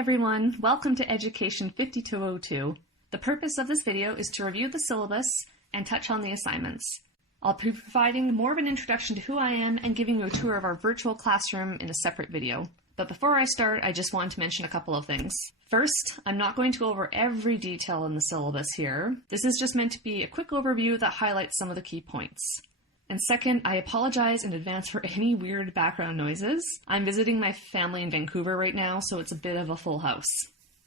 everyone, welcome to Education 5202. The purpose of this video is to review the syllabus and touch on the assignments. I'll be providing more of an introduction to who I am and giving you a tour of our virtual classroom in a separate video. But before I start, I just want to mention a couple of things. First, I'm not going to go over every detail in the syllabus here. This is just meant to be a quick overview that highlights some of the key points. And second, I apologize in advance for any weird background noises. I'm visiting my family in Vancouver right now, so it's a bit of a full house.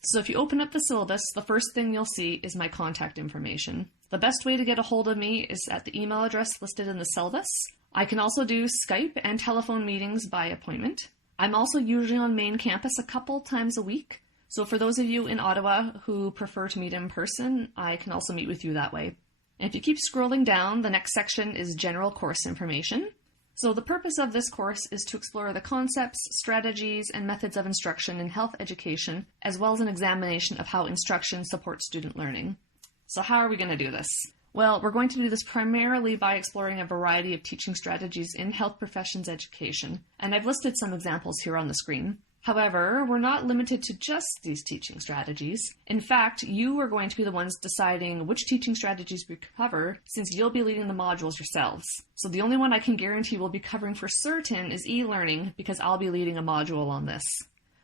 So if you open up the syllabus, the first thing you'll see is my contact information. The best way to get a hold of me is at the email address listed in the syllabus. I can also do Skype and telephone meetings by appointment. I'm also usually on main campus a couple times a week. So for those of you in Ottawa who prefer to meet in person, I can also meet with you that way. And if you keep scrolling down, the next section is general course information. So the purpose of this course is to explore the concepts, strategies, and methods of instruction in health education, as well as an examination of how instruction supports student learning. So how are we going to do this? Well, we're going to do this primarily by exploring a variety of teaching strategies in health professions education, and I've listed some examples here on the screen. However, we're not limited to just these teaching strategies. In fact, you are going to be the ones deciding which teaching strategies we cover, since you'll be leading the modules yourselves. So the only one I can guarantee we'll be covering for certain is e-learning, because I'll be leading a module on this.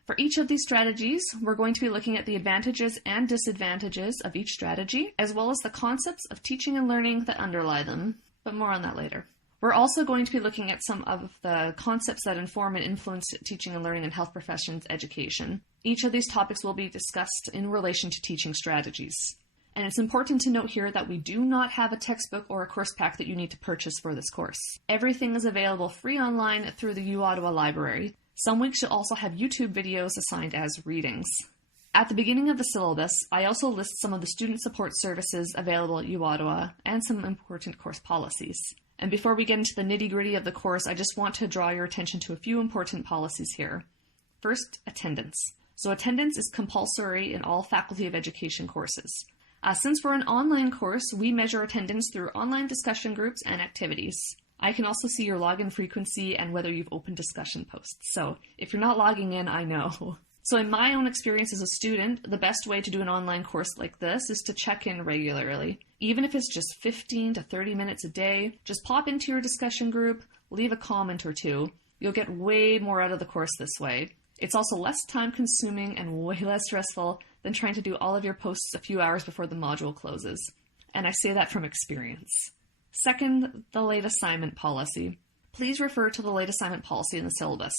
For each of these strategies, we're going to be looking at the advantages and disadvantages of each strategy, as well as the concepts of teaching and learning that underlie them, but more on that later. We're also going to be looking at some of the concepts that inform and influence teaching and learning in health professions education. Each of these topics will be discussed in relation to teaching strategies. And it's important to note here that we do not have a textbook or a course pack that you need to purchase for this course. Everything is available free online through the U Ottawa Library. Some weeks you'll also have YouTube videos assigned as readings. At the beginning of the syllabus, I also list some of the student support services available at U Ottawa and some important course policies. And before we get into the nitty-gritty of the course, I just want to draw your attention to a few important policies here. First, attendance. So attendance is compulsory in all Faculty of Education courses. Since we're an online course, we measure attendance through online discussion groups and activities. I can also see your login frequency and whether you've opened discussion posts. So if you're not logging in, I know. So in my own experience as a student, the best way to do an online course like this is to check in regularly. Even if it's just 15 to 30 minutes a day, just pop into your discussion group, leave a comment or two. You'll get way more out of the course this way. It's also less time consuming and way less stressful than trying to do all of your posts a few hours before the module closes. And I say that from experience. Second, the late assignment policy. Please refer to the late assignment policy in the syllabus.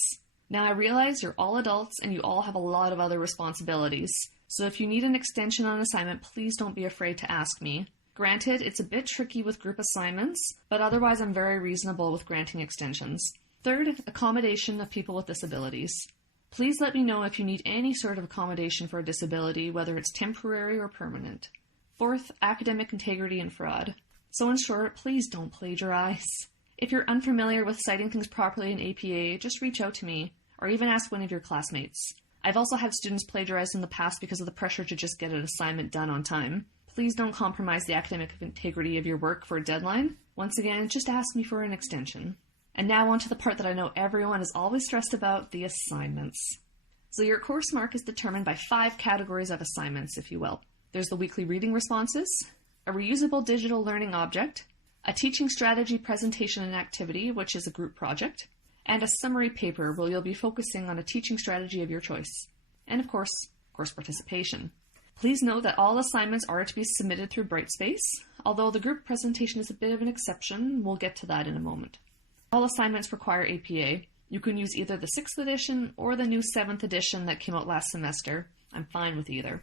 Now, I realize you're all adults and you all have a lot of other responsibilities, so if you need an extension on assignment, please don't be afraid to ask me. Granted, it's a bit tricky with group assignments, but otherwise I'm very reasonable with granting extensions. Third, accommodation of people with disabilities. Please let me know if you need any sort of accommodation for a disability, whether it's temporary or permanent. Fourth, academic integrity and fraud. So in short, please don't plagiarize. If you're unfamiliar with citing things properly in APA, just reach out to me, or even ask one of your classmates. I've also had students plagiarize in the past because of the pressure to just get an assignment done on time. Please don't compromise the academic integrity of your work for a deadline. Once again, just ask me for an extension. And now on to the part that I know everyone is always stressed about, the assignments. So your course mark is determined by 5 categories of assignments, if you will. There's the weekly reading responses, a reusable digital learning object, a teaching strategy presentation and activity, which is a group project, and a summary paper where you'll be focusing on a teaching strategy of your choice. And of course participation. Please note that all assignments are to be submitted through Brightspace, although the group presentation is a bit of an exception. We'll get to that in a moment. All assignments require APA. You can use either the 6th edition or the new 7th edition that came out last semester. I'm fine with either.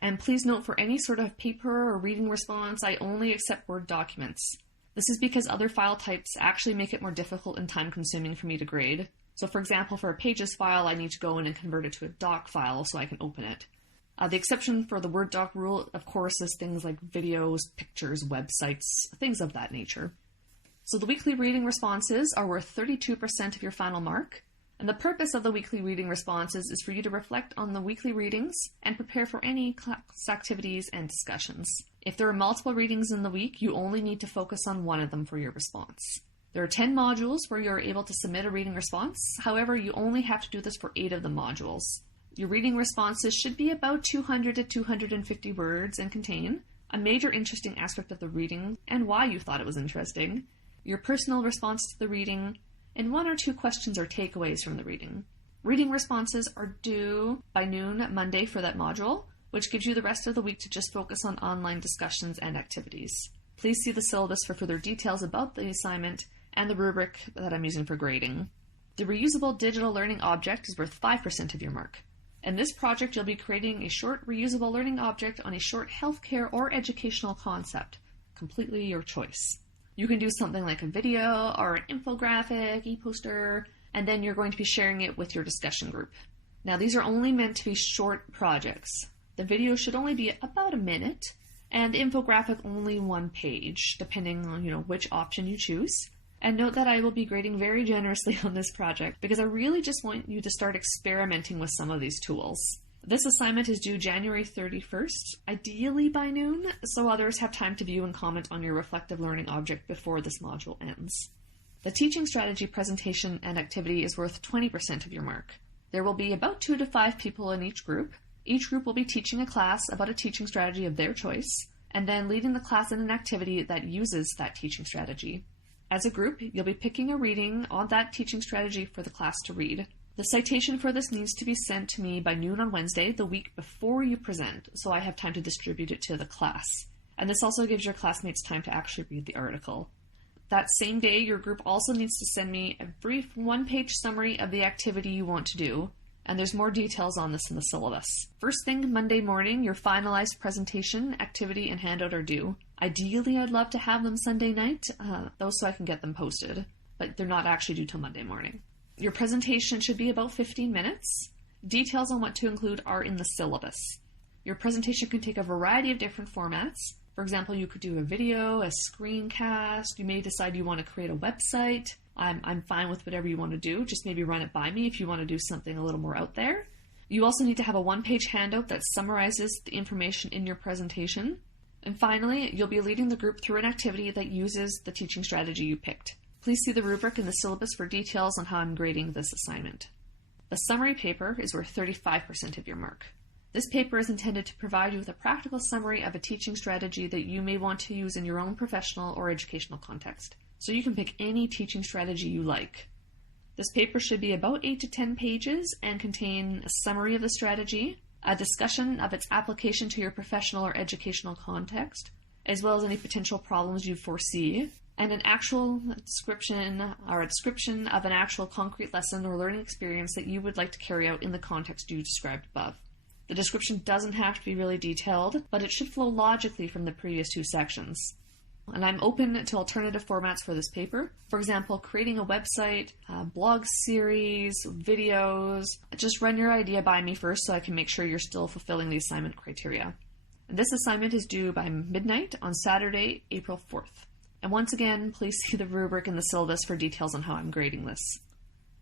And please note, for any sort of paper or reading response, I only accept Word documents. This is because other file types actually make it more difficult and time-consuming for me to grade. So for example, for a Pages file, I need to go in and convert it to a doc file so I can open it. The exception for the Word doc rule, of course, is things like videos, pictures, websites, things of that nature. So the weekly reading responses are worth 32% of your final mark. And the purpose of the weekly reading responses is for you to reflect on the weekly readings and prepare for any class activities and discussions. If there are multiple readings in the week, you only need to focus on one of them for your response. There are 10 modules where you're able to submit a reading response. However, you only have to do this for 8 of the modules. Your reading responses should be about 200 to 250 words and contain a major interesting aspect of the reading and why you thought it was interesting, your personal response to the reading, and 1 or 2 questions or takeaways from the reading. Reading responses are due by noon Monday for that module, which gives you the rest of the week to just focus on online discussions and activities. Please see the syllabus for further details about the assignment and the rubric that I'm using for grading. The reusable digital learning object is worth 5% of your mark. In this project, you'll be creating a short reusable learning object on a short healthcare or educational concept, completely your choice. You can do something like a video or an infographic, e-poster, and then you're going to be sharing it with your discussion group. Now, these are only meant to be short projects. The video should only be about a minute, and the infographic only 1 page, depending on which option you choose. And note that I will be grading very generously on this project because I really just want you to start experimenting with some of these tools. This assignment is due January 31st, ideally by noon, so others have time to view and comment on your reflective learning object before this module ends. The teaching strategy presentation and activity is worth 20% of your mark. There will be about 2 to 5 people in each group. Each group will be teaching a class about a teaching strategy of their choice, and then leading the class in an activity that uses that teaching strategy. As a group, you'll be picking a reading on that teaching strategy for the class to read. The citation for this needs to be sent to me by noon on Wednesday, the week before you present, so I have time to distribute it to the class. And this also gives your classmates time to actually read the article. That same day, your group also needs to send me a brief 1-page summary of the activity you want to do, and there's more details on this in the syllabus. First thing Monday morning, your finalized presentation, activity, and handout are due. Ideally, I'd love to have them Sunday night, those so I can get them posted, but they're not actually due till Monday morning. Your presentation should be about 15 minutes. Details on what to include are in the syllabus. Your presentation can take a variety of different formats. For example, you could do a video, a screencast. You may decide you want to create a website. I'm fine with whatever you want to do. Just maybe run it by me if you want to do something a little more out there. You also need to have a 1-page handout that summarizes the information in your presentation. And finally, you'll be leading the group through an activity that uses the teaching strategy you picked. Please see the rubric in the syllabus for details on how I'm grading this assignment. The summary paper is worth 35% of your mark. This paper is intended to provide you with a practical summary of a teaching strategy that you may want to use in your own professional or educational context. So you can pick any teaching strategy you like. This paper should be about 8 to 10 pages and contain a summary of the strategy, a discussion of its application to your professional or educational context, as well as any potential problems you foresee, and a description of an actual concrete lesson or learning experience that you would like to carry out in the context you described above. The description doesn't have to be really detailed, but it should flow logically from the previous 2 sections. And I'm open to alternative formats for this paper. For example, creating a website, blog series, videos. Just run your idea by me first so I can make sure you're still fulfilling the assignment criteria. And this assignment is due by midnight on Saturday, April 4th. And once again, please see the rubric in the syllabus for details on how I'm grading this.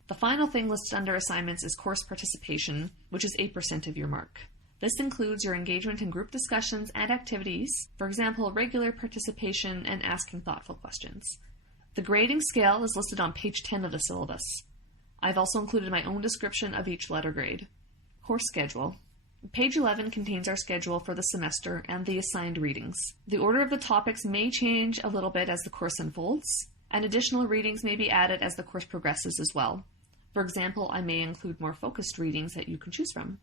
The final thing listed under assignments is course participation, which is 8% of your mark. This includes your engagement in group discussions and activities, for example, regular participation and asking thoughtful questions. The grading scale is listed on page 10 of the syllabus. I've also included my own description of each letter grade. Course schedule. Page 11 contains our schedule for the semester and the assigned readings. The order of the topics may change a little bit as the course unfolds, and additional readings may be added as the course progresses as well. For example, I may include more focused readings that you can choose from.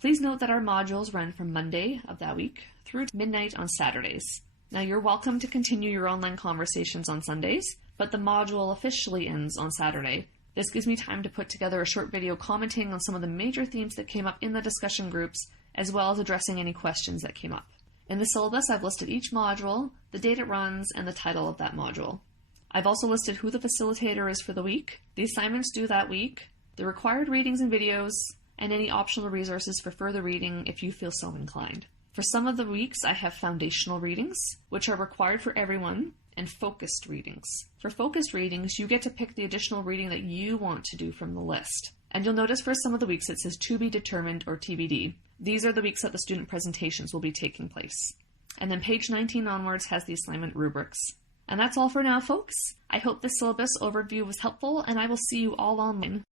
Please note that our modules run from Monday of that week through to midnight on Saturdays. Now, you're welcome to continue your online conversations on Sundays, but the module officially ends on Saturday. This gives me time to put together a short video commenting on some of the major themes that came up in the discussion groups, as well as addressing any questions that came up. In the syllabus, I've listed each module, the date it runs, and the title of that module. I've also listed who the facilitator is for the week, the assignments due that week, the required readings and videos, and any optional resources for further reading if you feel so inclined. For some of the weeks, I have foundational readings, which are required for everyone, and focused readings. For focused readings, you get to pick the additional reading that you want to do from the list. And you'll notice for some of the weeks it says to be determined or TBD. These are the weeks that the student presentations will be taking place. And then page 19 onwards has the assignment rubrics. And that's all for now, folks. I hope this syllabus overview was helpful, and I will see you all online.